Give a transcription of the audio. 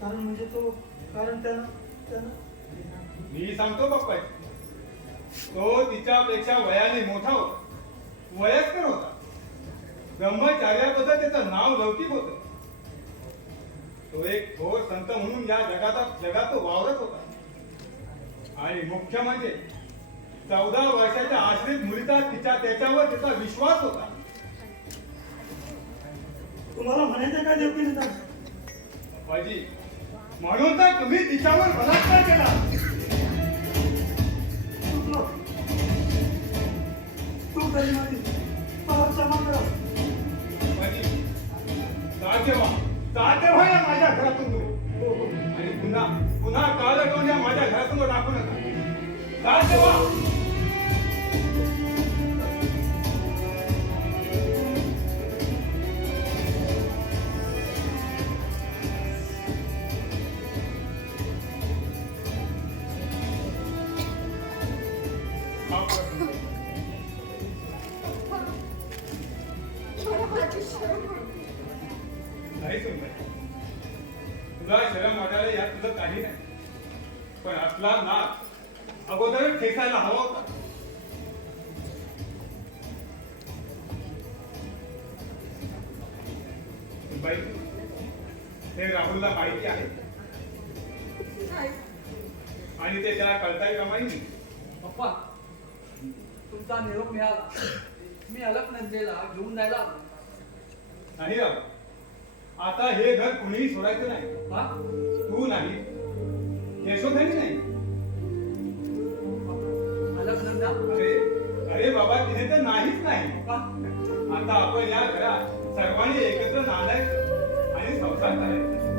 कारण म्हणजे तो कारण त्यानं त्यानं मी सांगतो बाप्पा तो तिच्यापेक्षा वयाने मोठा होता. वयस्कर होता. ब्रह्मचार्याबद्दल त्याचं नाव लौकिक होतं. तो एक थोर संत म्हणून या जगात जगात तो वावरत होता. आणि मुख्य म्हणजे चौदा वर्षाच्या आश्रित मुलीचा तिच्या त्याच्यावर त्याचा विश्वास होता. तुम्हाला म्हणायचं काय देवकी नेता बाजी म्हणून तर तुम्ही तिच्यावर बलात्कार केला. तू चूक माझी क्षमा हो. हो या माझ्या घरातून. हो, आणि पुन्हा पुन्हा काळ या माझ्या घरातून राखू नका. साध्य नाही. तुला शरम वाटायला यात तुझं काही नाही. पण आपला नाक अगोदर ठेसायला हवा होता. बाई हे राहुलला माहिती आहे. आणि ते त्याला कळताय का माहिती? पप्पा तुमचा निरोप मिळाला. मी अलकनंदेला घेऊन जायला आलो. नाही राव. आता हे घर कुणीही सोडायचं नाही. हा? तू नाही. यशोधनी नाही. अलकनंदा अरे अरे बाबा तिने तर नाहीच नाही. आता आपण या घरात सर्वांनी एकत्र नांदायचं आणि संसार करायचा.